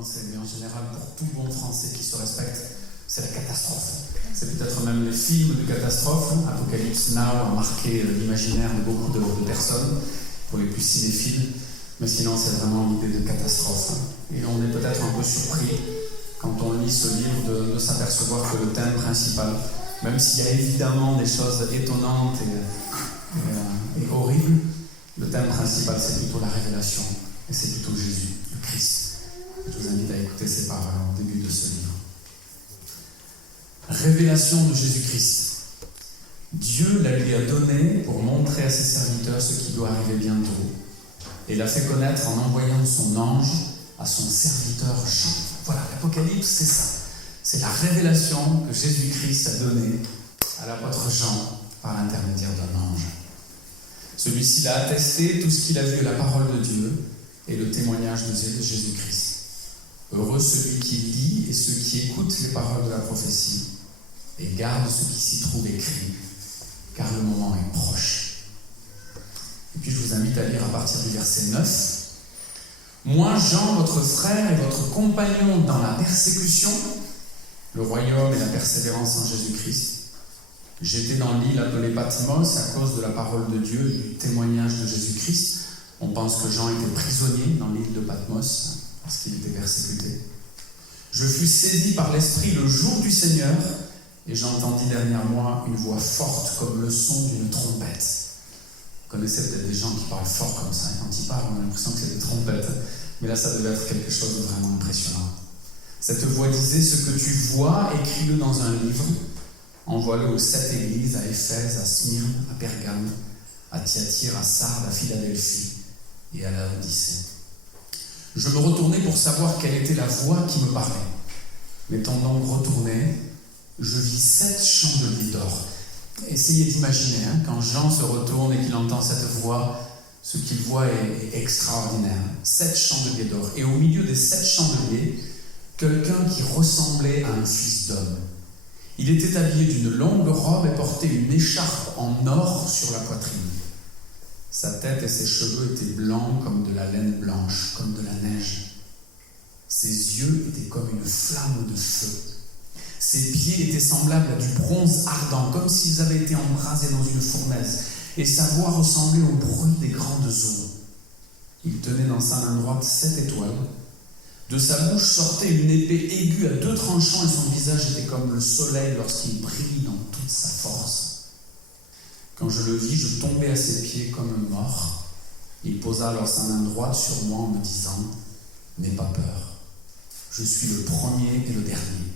Français, mais en général pour tout bon Français qui se respecte, c'est la catastrophe. C'est peut-être même les films de catastrophe. Apocalypse Now a marqué l'imaginaire de beaucoup de personnes, pour les plus cinéphiles, mais sinon c'est vraiment l'idée de catastrophe. Et on est peut-être un peu surpris quand on lit ce livre de s'apercevoir que le thème principal, même s'il y a évidemment des choses étonnantes et horribles, le thème principal c'est plutôt la révélation, et c'est plutôt Jésus, le Christ. Je vous invite à écouter ces paroles au début de ce livre. Révélation de Jésus-Christ. Dieu la lui a donnée pour montrer à ses serviteurs ce qui doit arriver bientôt, et l'a fait connaître en envoyant son ange à son serviteur Jean. Voilà, l'Apocalypse, c'est ça. C'est la révélation que Jésus-Christ a donnée à l'apôtre Jean par l'intermédiaire d'un ange. Celui-ci l'a attesté tout ce qu'il a vu à la parole de Dieu et le témoignage de Jésus-Christ. Heureux celui qui lit et ceux qui écoutent les paroles de la prophétie et gardent ce qui s'y trouve écrit, car le moment est proche. Et puis je vous invite à lire à partir du verset 9. Moi, Jean, votre frère et votre compagnon dans la persécution, le royaume et la persévérance en Jésus-Christ. J'étais dans l'île appelée Patmos à cause de la parole de Dieu et du témoignage de Jésus-Christ. On pense que Jean était prisonnier dans l'île de Patmos parce qu'il était persécuté. Je fus saisi par l'Esprit le jour du Seigneur et j'entendis derrière moi une voix forte comme le son d'une trompette. Vous connaissez peut-être des gens qui parlent fort comme ça, et quand ils parlent, on a l'impression que c'est des trompettes. Mais là, ça devait être quelque chose de vraiment impressionnant. Cette voix disait « Ce que tu vois, écris-le dans un livre. Envoie-le aux 7 églises, à Éphèse, à Smyrne, à Pergame, à Thyatire, à Sardes, à Philadelphie et à Laodicée. » Je me retournai pour savoir quelle était la voix qui me parlait. M'étant donc retourné, je vis 7 chandeliers d'or. Essayez d'imaginer, quand Jean se retourne et qu'il entend cette voix, ce qu'il voit est extraordinaire. 7 chandeliers d'or. Et au milieu des 7 chandeliers, quelqu'un qui ressemblait à un fils d'homme. Il était habillé d'une longue robe et portait une écharpe en or sur la poitrine. Sa tête et ses cheveux étaient blancs comme de la laine blanche, comme de la neige. Ses yeux étaient comme une flamme de feu. Ses pieds étaient semblables à du bronze ardent, comme s'ils avaient été embrasés dans une fournaise, et sa voix ressemblait au bruit des grandes eaux. Il tenait dans sa main droite 7 étoiles. De sa bouche sortait une épée aiguë à 2 tranchants, et son visage était comme le soleil lorsqu'il brille dans toute sa force. Quand je le vis, je tombai à ses pieds comme mort. Il posa alors sa main droite sur moi en me disant « N'aie pas peur, je suis le premier et le dernier,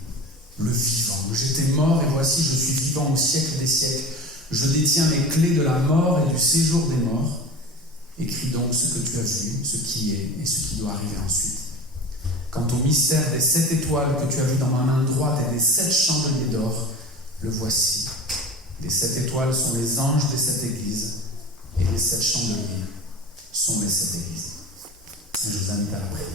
le vivant. J'étais mort et voici je suis vivant au siècle des siècles. Je détiens les clés de la mort et du séjour des morts. Écris donc ce que tu as vu, ce qui est et ce qui doit arriver ensuite. Quant au mystère des 7 étoiles que tu as vu dans ma main droite et des 7 chandeliers d'or, le voici. Les 7 étoiles sont les anges des 7 églises et les 7 chandeliers sont les 7 églises. » Je vous invite à la prière.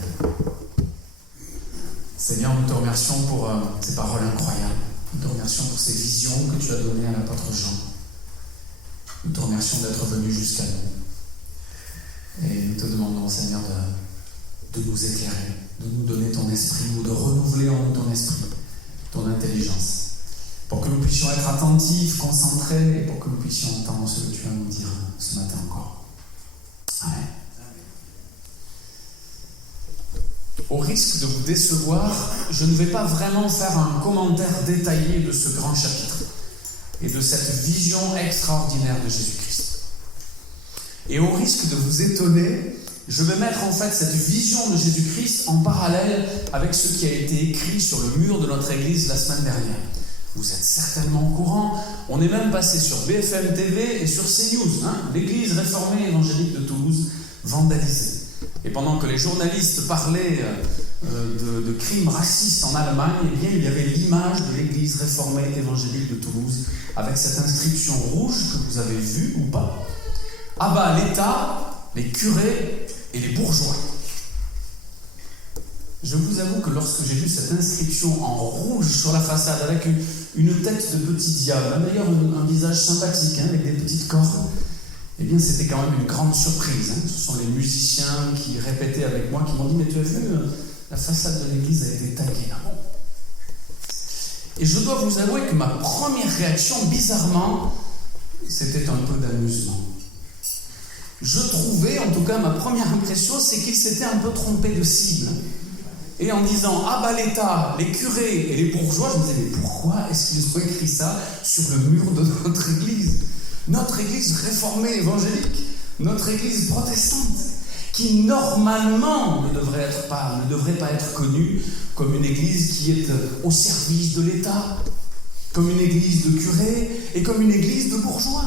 Seigneur, nous te remercions pour ces paroles incroyables. Nous te remercions pour ces visions que tu as données à l'apôtre Jean. Nous te remercions d'être venu jusqu'à nous. Et nous te demandons, Seigneur, de nous éclairer, de nous donner ton esprit, ou de renouveler en nous ton esprit, ton intelligence, pour que nous puissions être attentifs, concentrés, et pour que nous puissions entendre ce que tu vas nous dire ce matin encore. Amen. Au risque de vous décevoir, je ne vais pas vraiment faire un commentaire détaillé de ce grand chapitre et de cette vision extraordinaire de Jésus-Christ. Et au risque de vous étonner, je vais mettre en fait cette vision de Jésus-Christ en parallèle avec ce qui a été écrit sur le mur de notre église la semaine dernière. Vous êtes certainement au courant, on est même passé sur BFM TV et sur CNews, l'église réformée évangélique de Toulouse vandalisée. Et pendant que les journalistes parlaient de crimes racistes en Allemagne, eh bien, il y avait l'image de l'église réformée évangélique de Toulouse avec cette inscription rouge que vous avez vue ou pas. À bas l'État, les curés et les bourgeois. Je vous avoue que lorsque j'ai vu cette inscription en rouge sur la façade avec une tête de petit diable, d'ailleurs un visage sympathique avec des petites cornes, eh bien c'était quand même une grande surprise. Ce sont les musiciens qui répétaient avec moi qui m'ont dit « Mais tu as vu, la façade de l'église a été taguée. Ah bon? Et je dois vous avouer que ma première réaction, bizarrement, c'était un peu d'amusement. Je trouvais, en tout cas ma première impression, c'est qu'il s'était un peu trompé de cible. Et en disant « Ah bah l'État, les curés et les bourgeois », je me disais « Mais pourquoi est-ce qu'ils ont écrit ça sur le mur de notre église ?» Notre église réformée évangélique, notre église protestante, qui normalement ne devrait pas être connue comme une église qui est au service de l'État, comme une église de curés et comme une église de bourgeois.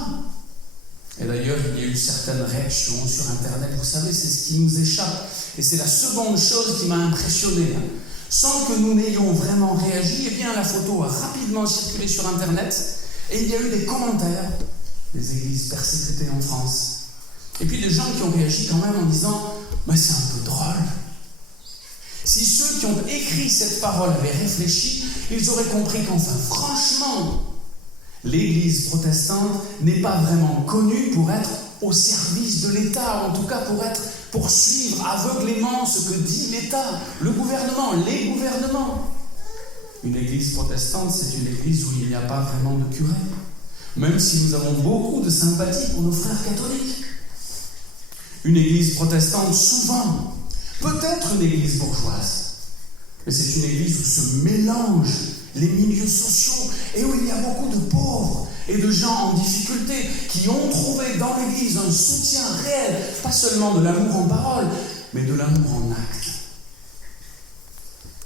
Et d'ailleurs, il y a eu certaines réactions sur Internet. Vous savez, c'est ce qui nous échappe. Et c'est la seconde chose qui m'a impressionné. Sans que nous n'ayons vraiment réagi, eh bien, la photo a rapidement circulé sur Internet. Et il y a eu des commentaires des églises persécutées en France. Et puis des gens qui ont réagi quand même en disant « Mais c'est un peu drôle ». Si ceux qui ont écrit cette parole avaient réfléchi, ils auraient compris qu'enfin, franchement, l'Église protestante n'est pas vraiment connue pour être au service de l'État, en tout cas pour suivre aveuglément ce que dit l'État, le gouvernement, les gouvernements. Une Église protestante, c'est une Église où il n'y a pas vraiment de curé, même si nous avons beaucoup de sympathie pour nos frères catholiques. Une Église protestante, souvent, peut-être une Église bourgeoise, mais c'est une Église où se mélangent les milieux sociaux et où il y a beaucoup de pauvres et de gens en difficulté qui ont trouvé dans l'Église un soutien réel, pas seulement de l'amour en parole, mais de l'amour en acte.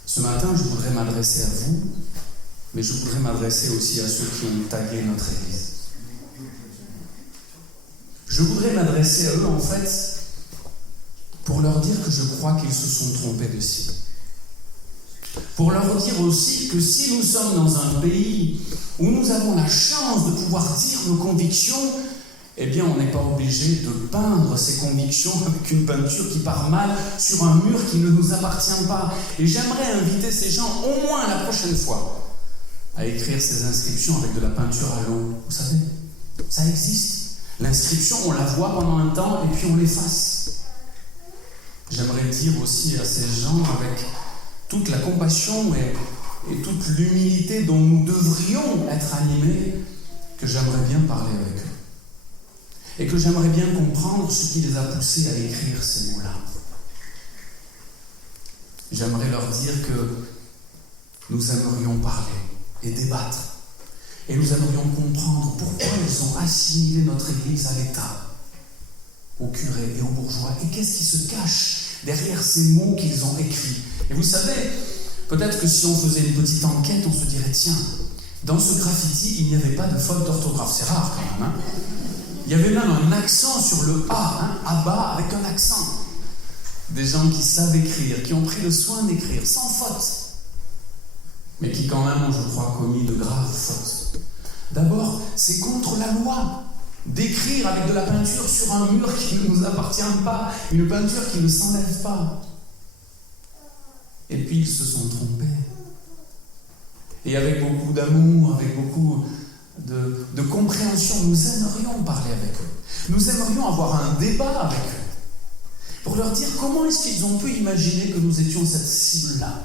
Ce matin, je voudrais m'adresser à vous, mais je voudrais m'adresser aussi à ceux qui ont tagué notre Église. Je voudrais m'adresser à eux, en fait, pour leur dire que je crois qu'ils se sont trompés de cible. Pour leur dire aussi que si nous sommes dans un pays où nous avons la chance de pouvoir dire nos convictions, eh bien on n'est pas obligé de peindre ces convictions avec une peinture qui part mal sur un mur qui ne nous appartient pas. Et j'aimerais inviter ces gens, au moins la prochaine fois, à écrire ces inscriptions avec de la peinture à l'eau. Vous savez, ça existe. L'inscription, on la voit pendant un temps et puis on l'efface. J'aimerais dire aussi à ces gens, avec toute la compassion et toute l'humilité dont nous devrions être animés, que j'aimerais bien parler avec eux. Et que j'aimerais bien comprendre ce qui les a poussés à écrire ces mots-là. J'aimerais leur dire que nous aimerions parler et débattre. Et nous aimerions comprendre pourquoi ils ont assimilé notre Église à l'État, aux curés et aux bourgeois. Et qu'est-ce qui se cache derrière ces mots qu'ils ont écrits. Et vous savez, peut-être que si on faisait une petite enquête, on se dirait, tiens, dans ce graffiti, il n'y avait pas de faute d'orthographe. C'est rare quand même, hein. Il y avait même un accent sur le A, Abba avec un accent. Des gens qui savent écrire, qui ont pris le soin d'écrire, sans faute. Mais qui quand même ont, je crois, commis de graves fautes. D'abord, c'est contre la loi d'écrire avec de la peinture sur un mur qui ne nous appartient pas, une peinture qui ne s'enlève pas. Et puis ils se sont trompés. Et avec beaucoup d'amour, avec beaucoup de compréhension, nous aimerions parler avec eux. Nous aimerions avoir un débat avec eux. Pour leur dire comment est-ce qu'ils ont pu imaginer que nous étions cette cible-là.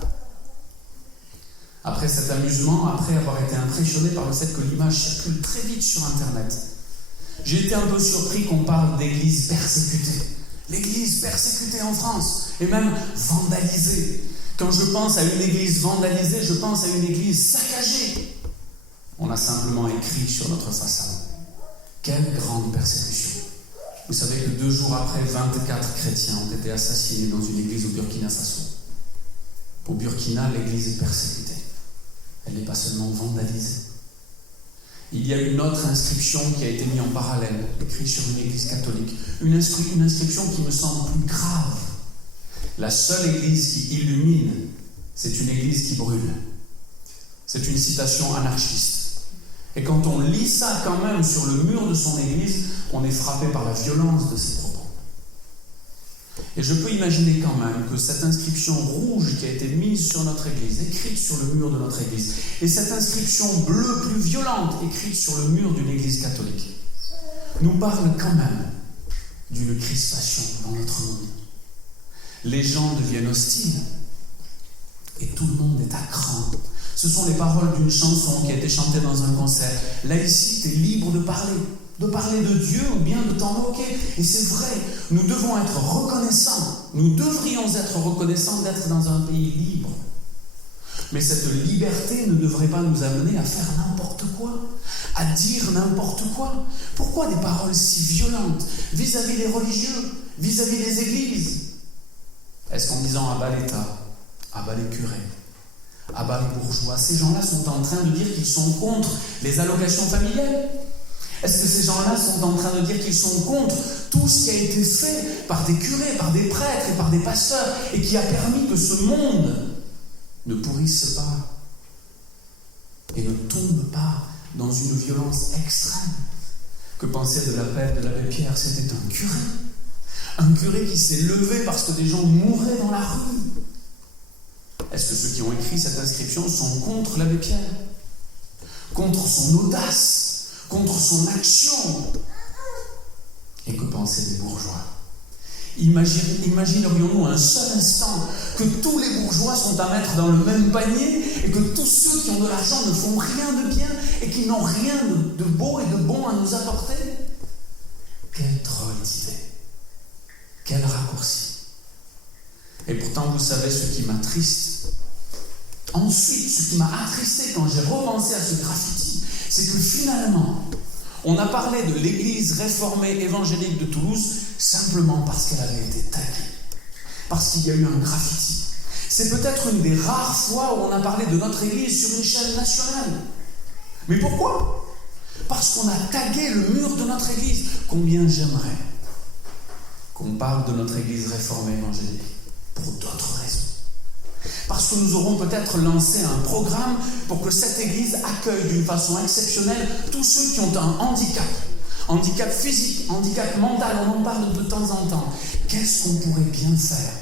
Après cet amusement, après avoir été impressionné par le fait que l'image circule très vite sur Internet, j'ai été un peu surpris qu'on parle d'église persécutée. L'église persécutée en France, et même vandalisée. Quand je pense à une église vandalisée, je pense à une église saccagée. On a simplement écrit sur notre façade. Quelle grande persécution. Vous savez que 2 jours après, 24 chrétiens ont été assassinés dans une église au Burkina Faso. Au Burkina, l'église est persécutée. Elle n'est pas seulement vandalisée. Il y a une autre inscription qui a été mise en parallèle, écrite sur une église catholique. Une inscription qui me semble plus grave. La seule église qui illumine, c'est une église qui brûle. C'est une citation anarchiste. Et quand on lit ça quand même sur le mur de son église, on est frappé par la violence de ses propos. Et je peux imaginer quand même que cette inscription rouge qui a été mise sur notre église, écrite sur le mur de notre église, et cette inscription bleue plus violente, écrite sur le mur d'une église catholique, nous parle quand même d'une crispation dans notre monde. Les gens deviennent hostiles, et tout le monde est à cran. Ce sont les paroles d'une chanson qui a été chantée dans un concert. Là, ici, tu es libre de parler de Dieu ou bien de t'en moquer. Et c'est vrai, nous devons être reconnaissants. Nous devrions être reconnaissants d'être dans un pays libre. Mais cette liberté ne devrait pas nous amener à faire n'importe quoi, à dire n'importe quoi. Pourquoi des paroles si violentes vis-à-vis des religieux, vis-à-vis des églises? Est-ce qu'en disant « abat l'État », « abat les curés », « abat les bourgeois », ces gens-là sont en train de dire qu'ils sont contre les allocations familiales? Est-ce que ces gens-là sont en train de dire qu'ils sont contre tout ce qui a été fait par des curés, par des prêtres et par des pasteurs et qui a permis que ce monde ne pourrisse pas et ne tombe pas dans une violence extrême? Que penser de l'appel de l'abbé Pierre? C'était un curé qui s'est levé parce que des gens mouraient dans la rue. Est-ce que ceux qui ont écrit cette inscription sont contre l'abbé Pierre? Contre son audace, contre son action? Et que penser des bourgeois? Imaginerions-nous un seul instant que tous les bourgeois sont à mettre dans le même panier et que tous ceux qui ont de l'argent ne font rien de bien et qui n'ont rien de beau et de bon à nous apporter? Quelle drôle d'idée! Quel raccourci! Et pourtant, vous savez ce qui m'attriste. Ensuite, ce qui m'a attristé quand j'ai repensé à ce graffiti, c'est que finalement, on a parlé de l'église réformée évangélique de Toulouse simplement parce qu'elle avait été taguée, parce qu'il y a eu un graffiti. C'est peut-être une des rares fois où on a parlé de notre église sur une chaîne nationale. Mais pourquoi? Parce qu'on a tagué le mur de notre église. Combien j'aimerais qu'on parle de notre église réformée évangélique pour d'autres raisons. Parce que nous aurons peut-être lancé un programme pour que cette église accueille d'une façon exceptionnelle tous ceux qui ont un handicap physique, handicap mental, on en parle de temps en temps. Qu'est-ce qu'on pourrait bien faire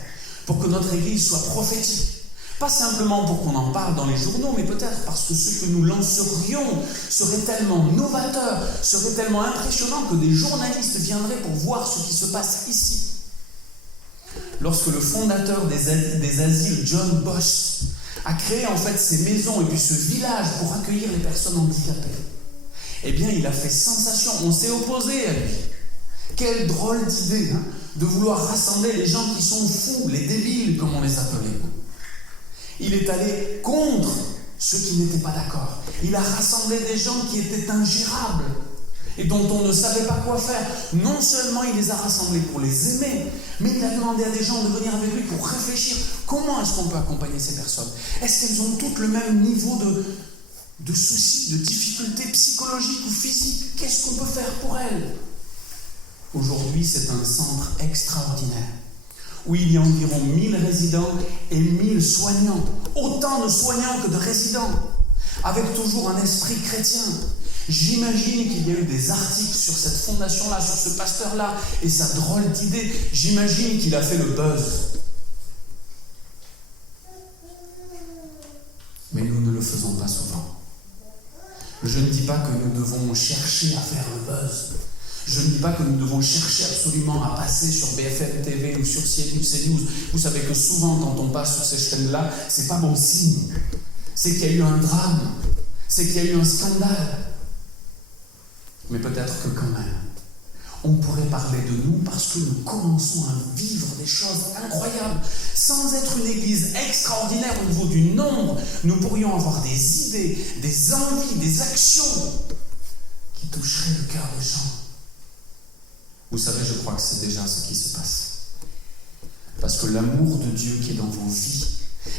pour que notre église soit prophétique? Pas simplement pour qu'on en parle dans les journaux, mais peut-être parce que ce que nous lancerions serait tellement novateur, serait tellement impressionnant que des journalistes viendraient pour voir ce qui se passe ici. Lorsque le fondateur des asiles, John Bosch, a créé en fait ces maisons et puis ce village pour accueillir les personnes handicapées, eh bien il a fait sensation, on s'est opposé à lui. Quelle drôle d'idée de vouloir rassembler les gens qui sont fous, les débiles comme on les appelait. Il est allé contre ceux qui n'étaient pas d'accord. Il a rassemblé des gens qui étaient ingérables et dont on ne savait pas quoi faire. Non seulement il les a rassemblés pour les aimer, mais il a demandé à des gens de venir avec lui pour réfléchir. Comment est-ce qu'on peut accompagner ces personnes? Est-ce qu'elles ont toutes le même niveau de soucis, de difficultés psychologiques ou physiques? Qu'est-ce qu'on peut faire pour elles? Aujourd'hui, c'est un centre extraordinaire où il y a environ 1000 résidents et 1000 soignants. Autant de soignants que de résidents, avec toujours un esprit chrétien. J'imagine qu'il y a eu des articles sur cette fondation-là, sur ce pasteur-là, et sa drôle d'idée. J'imagine qu'il a fait le buzz. Mais nous ne le faisons pas souvent. Je ne dis pas que nous devons chercher à faire le buzz. Je ne dis pas que nous devons chercher absolument à passer sur BFM TV ou sur CNews. Vous savez que souvent, quand on passe sur ces chaînes-là, c'est pas bon signe. C'est qu'il y a eu un drame. C'est qu'il y a eu un scandale. Mais peut-être que quand même, on pourrait parler de nous parce que nous commençons à vivre des choses incroyables. Sans être une église extraordinaire au niveau du nombre, nous pourrions avoir des idées, des envies, des actions qui toucheraient le cœur des gens. Vous savez, je crois que c'est déjà ce qui se passe. Parce que l'amour de Dieu qui est dans vos vies,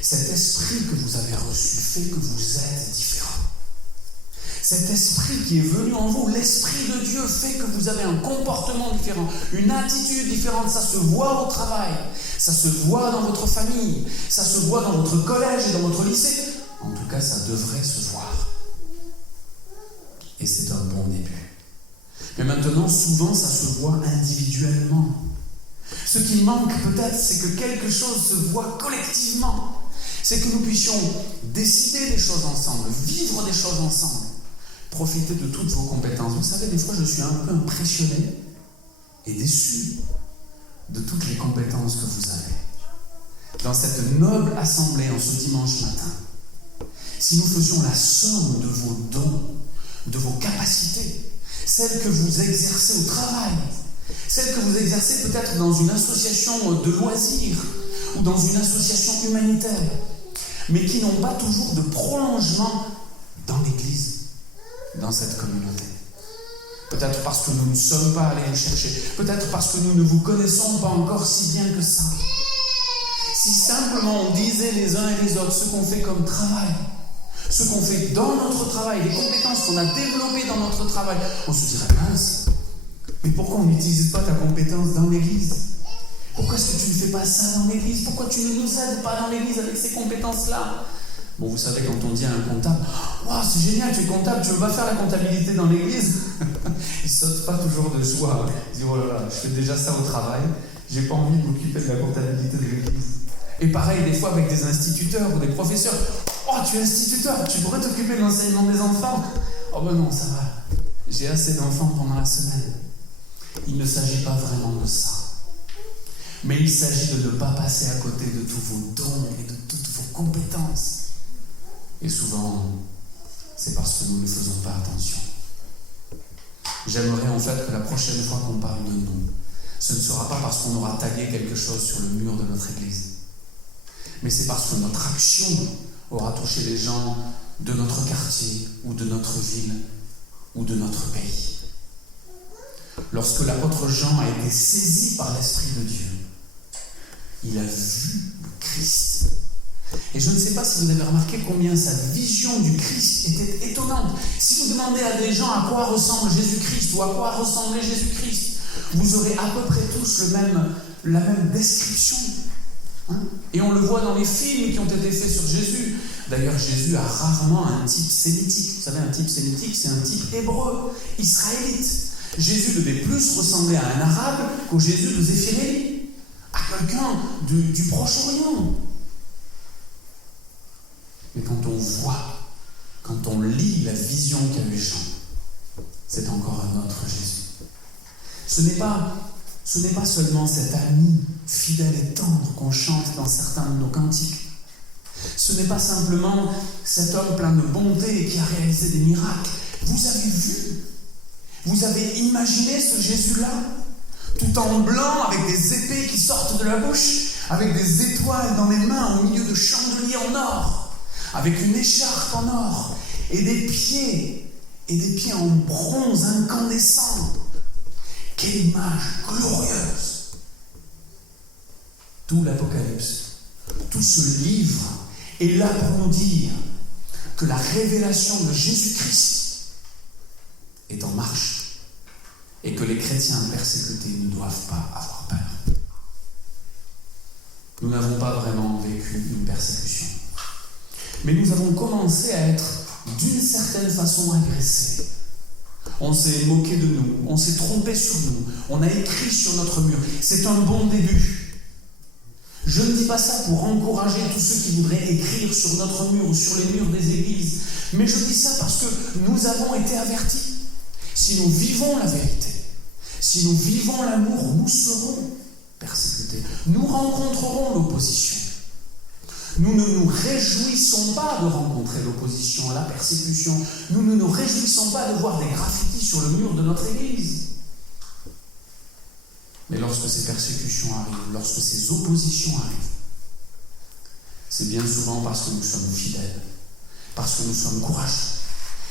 cet esprit que vous avez reçu fait que vous êtes différents. Cet esprit qui est venu en vous, l'esprit de Dieu fait que vous avez un comportement différent, une attitude différente. Ça se voit au travail, ça se voit dans votre famille, ça se voit dans votre collège et dans votre lycée. En tout cas, ça devrait se voir. Et c'est un bon début. Mais maintenant, souvent, ça se voit individuellement. Ce qui manque peut-être, c'est que quelque chose se voit collectivement. C'est que nous puissions décider des choses ensemble, vivre des choses ensemble, profiter de toutes vos compétences. Vous savez, des fois, je suis un peu impressionné et déçu de toutes les compétences que vous avez. dans cette noble assemblée en ce dimanche matin, si nous faisions la somme de vos dons, de vos capacités, celles que vous exercez au travail, celles que vous exercez peut-être dans une association de loisirs ou dans une association humanitaire, mais qui n'ont pas toujours de prolongement dans l'Église, dans cette communauté. Peut-être parce que nous ne sommes pas allés vous chercher, peut-être parce que nous ne vous connaissons pas encore si bien que ça. Si simplement on disait les uns et les autres ce qu'on fait comme travail, ce qu'on fait dans notre travail, les compétences qu'on a développées dans notre travail, on se dirait mince, mais pourquoi on n'utilise pas ta compétence dans l'Église ? Pourquoi est-ce que tu ne fais pas ça dans l'Église ? Pourquoi tu ne nous aides pas dans l'Église avec ces compétences-là ? Bon, vous savez, quand on dit à un comptable, « Wow, c'est génial, tu es comptable, tu veux pas faire la comptabilité dans l'Église ?» Il saute pas toujours de joie. Il dit « Oh là là, je fais déjà ça au travail, j'ai pas envie de m'occuper de la comptabilité de l'Église. » Et pareil, des fois avec des instituteurs ou des professeurs, « Oh, tu es instituteur, tu pourrais t'occuper de l'enseignement des enfants ?» « Oh ben non, ça va, j'ai assez d'enfants pendant la semaine. » Il ne s'agit pas vraiment de ça. Mais il s'agit de ne pas passer à côté de tous vos dons et de toutes vos compétences. Et souvent, c'est parce que nous ne faisons pas attention. J'aimerais en fait que la prochaine fois qu'on parle de nous, ce ne sera pas parce qu'on aura tagué quelque chose sur le mur de notre église, mais c'est parce que notre action aura touché les gens de notre quartier ou de notre ville ou de notre pays. Lorsque l'apôtre Jean a été saisi par l'Esprit de Dieu, il a vu le Christ. Et je ne sais pas si vous avez remarqué combien sa vision du Christ était étonnante. Si vous demandez à des gens à quoi ressemble Jésus-Christ ou à quoi ressemblait Jésus-Christ, vous aurez à peu près tous la même description. Et on le voit dans les films qui ont été faits sur Jésus. D'ailleurs, Jésus a rarement un type sémitique. Vous savez, un type sémitique, c'est un type hébreu, israélite. Jésus devait plus ressembler à un arabe qu'au Jésus de Zéphiréli, à quelqu'un du Proche-Orient. Mais quand on voit, quand on lit la vision qu'a eu Jean, c'est encore un autre Jésus. Ce n'est pas seulement cet ami fidèle et tendre qu'on chante dans certains de nos cantiques. Ce n'est pas simplement cet homme plein de bonté qui a réalisé des miracles. Vous avez vu, vous avez imaginé ce Jésus-là, tout en blanc, avec des épées qui sortent de la bouche, avec des étoiles dans les mains, au milieu de chandeliers en or, avec une écharpe en or, et des pieds en bronze incandescent. Quelle image glorieuse! Tout l'Apocalypse, tout ce livre est là pour nous dire que la révélation de Jésus-Christ est en marche et que les chrétiens persécutés ne doivent pas avoir peur. Nous n'avons pas vraiment vécu une persécution, mais nous avons commencé à être d'une certaine façon agressés. On s'est moqué de nous, on s'est trompé sur nous, on a écrit sur notre mur. C'est un bon début. Je ne dis pas ça pour encourager tous ceux qui voudraient écrire sur notre mur ou sur les murs des églises, mais je dis ça parce que nous avons été avertis. Si nous vivons la vérité, si nous vivons l'amour, nous serons persécutés. Nous rencontrerons l'opposition. Nous ne nous réjouissons pas de rencontrer l'opposition, la persécution. Nous ne nous réjouissons pas de voir des graffitis sur le mur de notre église. Mais lorsque ces persécutions arrivent, lorsque ces oppositions arrivent, c'est bien souvent parce que nous sommes fidèles, parce que nous sommes courageux,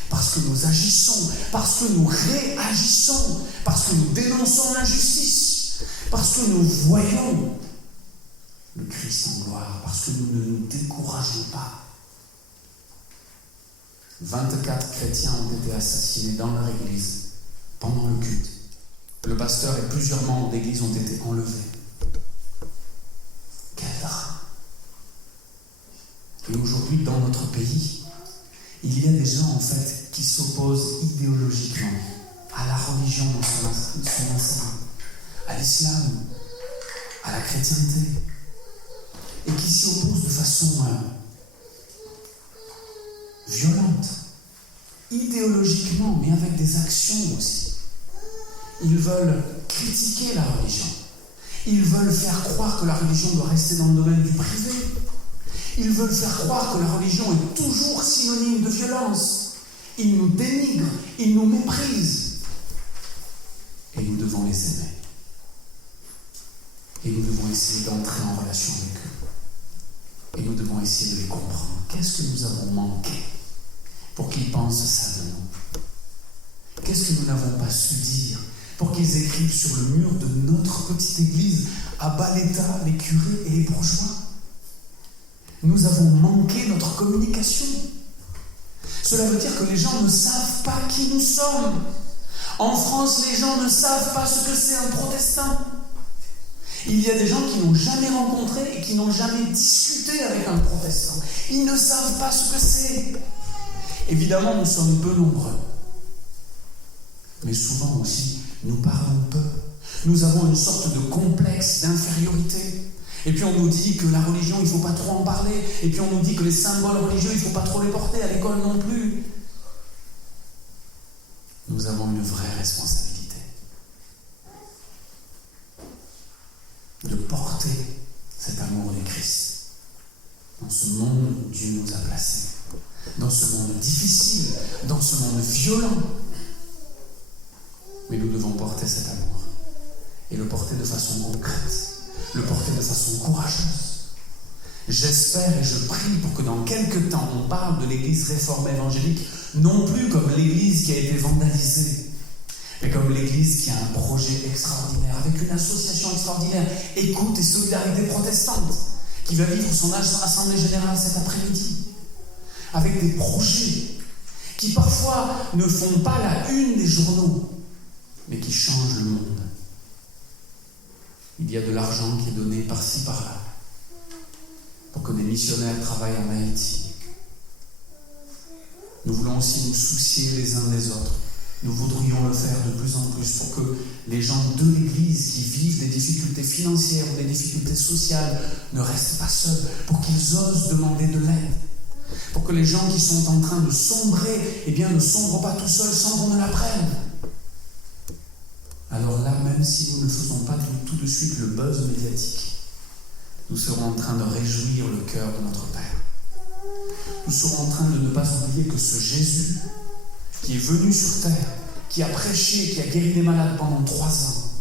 parce que nous agissons, parce que nous réagissons, parce que nous dénonçons l'injustice, parce que nous voyons le Christ en gloire, parce que nous ne nous décourageons pas. 24 chrétiens ont été assassinés dans leur église pendant le culte. Le pasteur et plusieurs membres d'église ont été enlevés. Quel drame! Et aujourd'hui, dans notre pays, il y a des gens en fait qui s'opposent idéologiquement à la religion dans son enseignement, à l'islam, à la chrétienté, et qui s'y opposent de façon violente, idéologiquement, mais avec des actions aussi. Ils veulent critiquer la religion. Ils veulent faire croire que la religion doit rester dans le domaine du privé. Ils veulent faire croire que la religion est toujours synonyme de violence. Ils nous dénigrent, ils nous méprisent. Et nous devons les aimer. Et nous devons essayer d'entrer en relation avec eux. Et nous devons essayer de les comprendre. Qu'est-ce que nous avons manqué pour qu'ils pensent ça de nous? Qu'est-ce que nous n'avons pas su dire pour qu'ils écrivent sur le mur de notre petite église à bas l'état, les curés et les bourgeois? Nous avons manqué notre communication. Cela veut dire que les gens ne savent pas qui nous sommes. En France, les gens ne savent pas ce que c'est un protestant. Il y a des gens qui n'ont jamais rencontré et qui n'ont jamais discuté avec un protestant. Ils ne savent pas ce que c'est. Évidemment, nous sommes peu nombreux. Mais souvent aussi, nous parlons peu. Nous avons une sorte de complexe d'infériorité. Et puis on nous dit que la religion, il ne faut pas trop en parler. Et puis on nous dit que les symboles religieux, il ne faut pas trop les porter, à l'école non plus. Nous avons une vraie responsabilité de porter cet amour du Christ dans ce monde où Dieu nous a placés, dans ce monde difficile, dans ce monde violent. Mais nous devons porter cet amour et le porter de façon concrète, le porter de façon courageuse. J'espère et je prie pour que dans quelques temps, on parle de l'Église réformée évangélique, non plus comme l'Église qui a été vandalisée, mais comme l'Église qui a un projet extraordinaire, avec une association extraordinaire, Écoute et Solidarité Protestante, qui va vivre son assemblée générale cet après-midi, avec des projets qui parfois ne font pas la une des journaux, mais qui changent le monde. Il y a de l'argent qui est donné par-ci, par-là, pour que des missionnaires travaillent en Haïti. Nous voulons aussi nous soucier les uns des autres. Nous voudrions le faire de plus en plus pour que les gens de l'Église qui vivent des difficultés financières ou des difficultés sociales ne restent pas seuls, pour qu'ils osent demander de l'aide. Pour que les gens qui sont en train de sombrer, ne sombrent pas tout seuls sans qu'on ne l'apprenne. Alors là, même si nous ne faisons pas tout de suite le buzz médiatique, nous serons en train de réjouir le cœur de notre Père. Nous serons en train de ne pas oublier que ce Jésus, qui est venu sur terre, qui a prêché, qui a guéri des malades pendant 3 ans,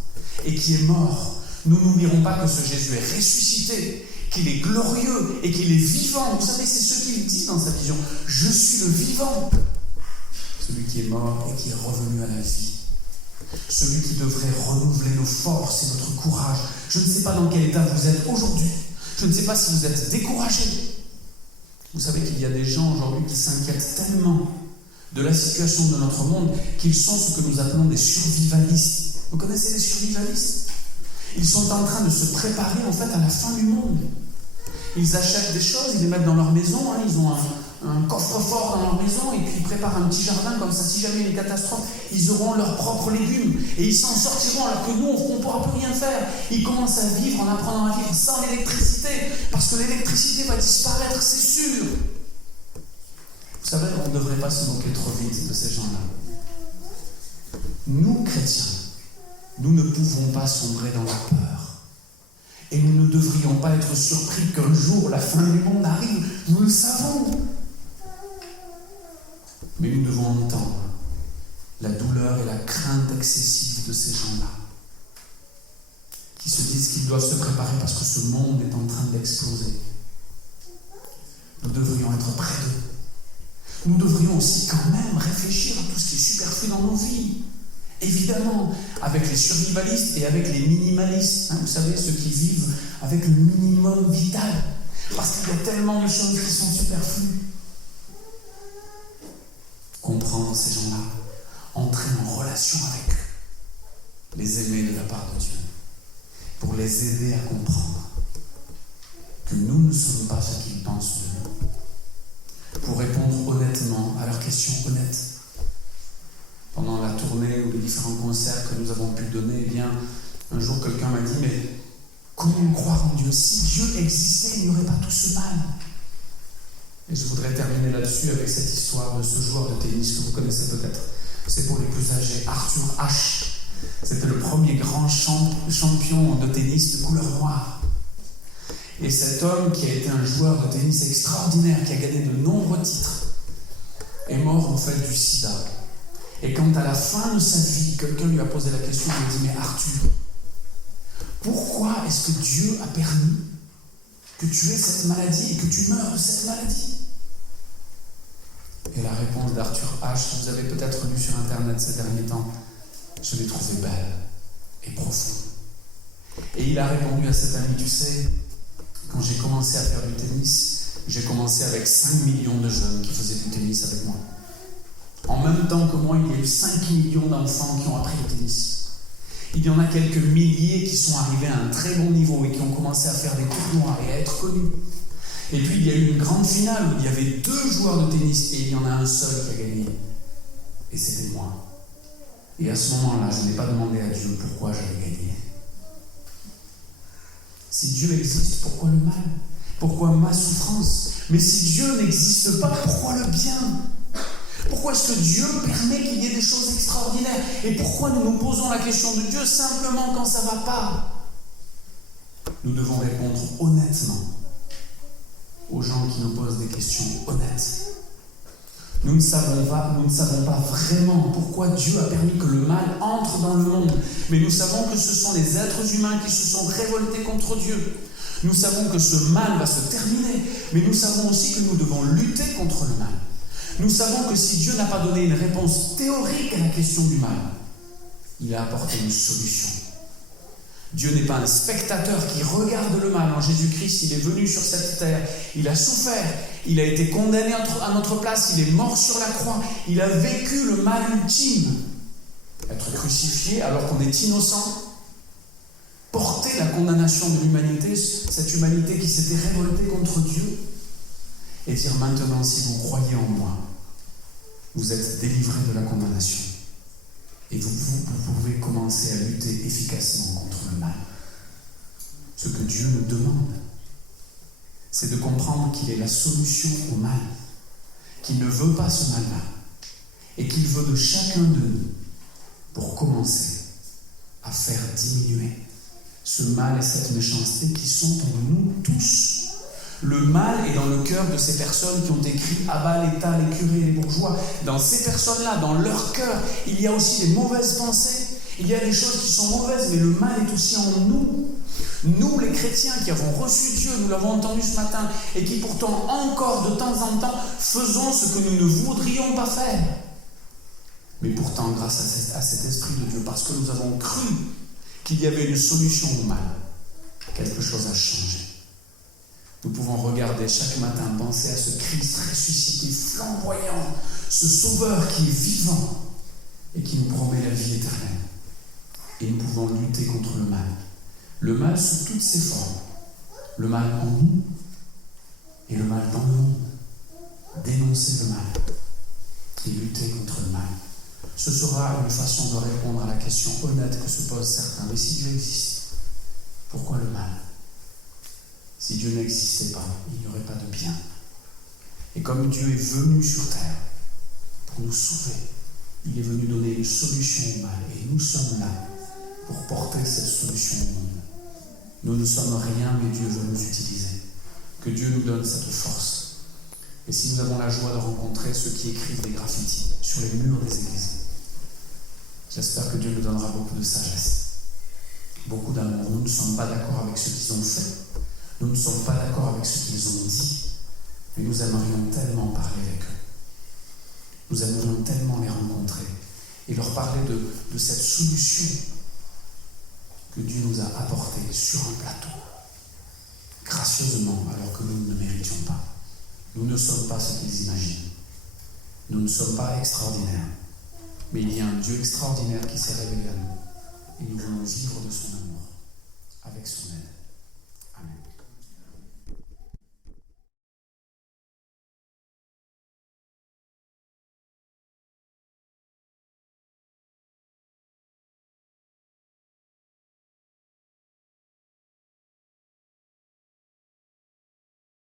et qui est mort, nous n'oublierons pas que ce Jésus est ressuscité, qu'il est glorieux et qu'il est vivant. Vous savez, c'est ce qu'il dit dans sa vision. Je suis le vivant. Celui qui est mort et qui est revenu à la vie. Celui qui devrait renouveler nos forces et notre courage. Je ne sais pas dans quel état vous êtes aujourd'hui. Je ne sais pas si vous êtes découragés. Vous savez qu'il y a des gens aujourd'hui qui s'inquiètent tellement de la situation de notre monde qu'ils sont ce que nous appelons des survivalistes. Vous connaissez les survivalistes? Ils sont en train de se préparer en fait à la fin du monde. Ils achètent des choses, ils les mettent dans leur maison, ils ont un coffre-fort dans leur maison et puis ils préparent un petit jardin comme ça, si jamais il y a une catastrophe, ils auront leurs propres légumes et ils s'en sortiront alors que nous, on ne pourra plus rien faire. Ils commencent à vivre en apprenant à vivre sans l'électricité parce que l'électricité va disparaître, c'est sûr. Vous savez, on ne devrait pas se moquer trop vite de ces gens-là. Nous, chrétiens, nous ne pouvons pas sombrer dans la peur. Et nous ne devrions pas être surpris qu'un jour la fin du monde arrive. Nous le savons. Mais nous devons entendre la douleur et la crainte excessive de ces gens-là, qui se disent qu'ils doivent se préparer parce que ce monde est en train d'exploser. Nous devrions être près d'eux. Nous devrions aussi quand même réfléchir à tout ce qui est superflu dans nos vies. Évidemment, avec les survivalistes et avec les minimalistes, vous savez, ceux qui vivent avec le minimum vital, parce qu'il y a tellement de choses qui sont superflues. Comprendre ces gens-là, entrer en relation avec eux, les aimer de la part de Dieu, pour les aider à comprendre que nous ne sommes pas ce qu'ils pensent de nous, pour répondre honnêtement à leurs questions honnêtes. Pendant la tournée ou les différents concerts que nous avons pu donner, un jour quelqu'un m'a dit « Mais comment croire en Dieu? Si Dieu existait, il n'y aurait pas tout ce mal. » Et je voudrais terminer là-dessus avec cette histoire de ce joueur de tennis que vous connaissez peut-être. C'est pour les plus âgés, Arthur Ashe. C'était le premier grand champion de tennis de couleur noire. Et cet homme, qui a été un joueur de tennis extraordinaire, qui a gagné de nombreux titres, est mort en fait du sida. Et quand à la fin de sa vie, quelqu'un lui a posé la question, il lui a dit: mais Arthur, pourquoi est-ce que Dieu a permis que tu aies cette maladie et que tu meurs de cette maladie? Et la réponse d'Arthur H, que vous avez peut-être lu sur Internet ces derniers temps, je l'ai trouvée belle et profonde. Et il a répondu à cet ami: tu sais, quand j'ai commencé à faire du tennis, j'ai commencé avec 5 millions de jeunes qui faisaient du tennis avec moi. En même temps que moi, il y a eu 5 millions d'enfants qui ont appris le tennis. Il y en a quelques milliers qui sont arrivés à un très bon niveau et qui ont commencé à faire des tournois et à être connus. Et puis il y a eu une grande finale où il y avait 2 joueurs de tennis et il y en a un seul qui a gagné. Et c'était moi. Et à ce moment-là, je n'ai pas demandé à Dieu pourquoi j'avais gagné. Si Dieu existe, pourquoi le mal? Pourquoi ma souffrance? Mais si Dieu n'existe pas, pourquoi le bien? Pourquoi est-ce que Dieu permet qu'il y ait des choses extraordinaires? Et pourquoi nous nous posons la question de Dieu simplement quand ça ne va pas? Nous devons répondre honnêtement aux gens qui nous posent des questions honnêtes. Nous ne savons pas vraiment pourquoi Dieu a permis que le mal entre dans le monde. Mais nous savons que ce sont les êtres humains qui se sont révoltés contre Dieu. Nous savons que ce mal va se terminer. Mais nous savons aussi que nous devons lutter contre le mal. Nous savons que si Dieu n'a pas donné une réponse théorique à la question du mal, il a apporté une solution. Dieu n'est pas un spectateur qui regarde le mal. En Jésus-Christ, il est venu sur cette terre, il a souffert, il a été condamné à notre place, il est mort sur la croix, il a vécu le mal ultime. Être crucifié alors qu'on est innocent, porter la condamnation de l'humanité, cette humanité qui s'était révoltée contre Dieu, et dire maintenant, si vous croyez en moi, vous êtes délivrés de la condamnation. Et vous pouvez commencer à lutter efficacement contre le mal. Ce que Dieu nous demande, c'est de comprendre qu'il est la solution au mal, qu'il ne veut pas ce mal-là, et qu'il veut de chacun de nous pour commencer à faire diminuer ce mal et cette méchanceté qui sont en nous tous. Le mal est dans le cœur de ces personnes qui ont écrit Abba, l'État, les curés, les bourgeois. Dans ces personnes-là, dans leur cœur, il y a aussi des mauvaises pensées. Il y a des choses qui sont mauvaises, mais le mal est aussi en nous. Nous, les chrétiens qui avons reçu Dieu, nous l'avons entendu ce matin, et qui pourtant encore de temps en temps faisons ce que nous ne voudrions pas faire. Mais pourtant, grâce à cet Esprit de Dieu, parce que nous avons cru qu'il y avait une solution au mal, quelque chose a changé. Nous pouvons regarder chaque matin, penser à ce Christ ressuscité, flamboyant, ce Sauveur qui est vivant et qui nous promet la vie éternelle. Et nous pouvons lutter contre le mal. Le mal sous toutes ses formes. Le mal en nous et le mal dans le monde. Dénoncer le mal et lutter contre le mal. Ce sera une façon de répondre à la question honnête que se posent certains. Mais si Dieu existe, pourquoi le mal? Si Dieu n'existait pas, il n'y aurait pas de bien. Et comme Dieu est venu sur terre pour nous sauver, il est venu donner une solution au mal. Et nous sommes là pour porter cette solution au monde. Nous ne sommes rien, mais Dieu veut nous utiliser. Que Dieu nous donne cette force. Et si nous avons la joie de rencontrer ceux qui écrivent des graffitis sur les murs des églises, j'espère que Dieu nous donnera beaucoup de sagesse, beaucoup d'amour. Nous ne sommes pas d'accord avec ce qu'ils ont fait. Nous ne sommes pas d'accord avec ce qu'ils ont dit, mais nous aimerions tellement parler avec eux. Nous aimerions tellement les rencontrer et leur parler de cette solution que Dieu nous a apportée sur un plateau, gracieusement, alors que nous ne méritions pas. Nous ne sommes pas ce qu'ils imaginent. Nous ne sommes pas extraordinaires, mais il y a un Dieu extraordinaire qui s'est révélé à nous et nous voulons vivre de son amour avec son aide.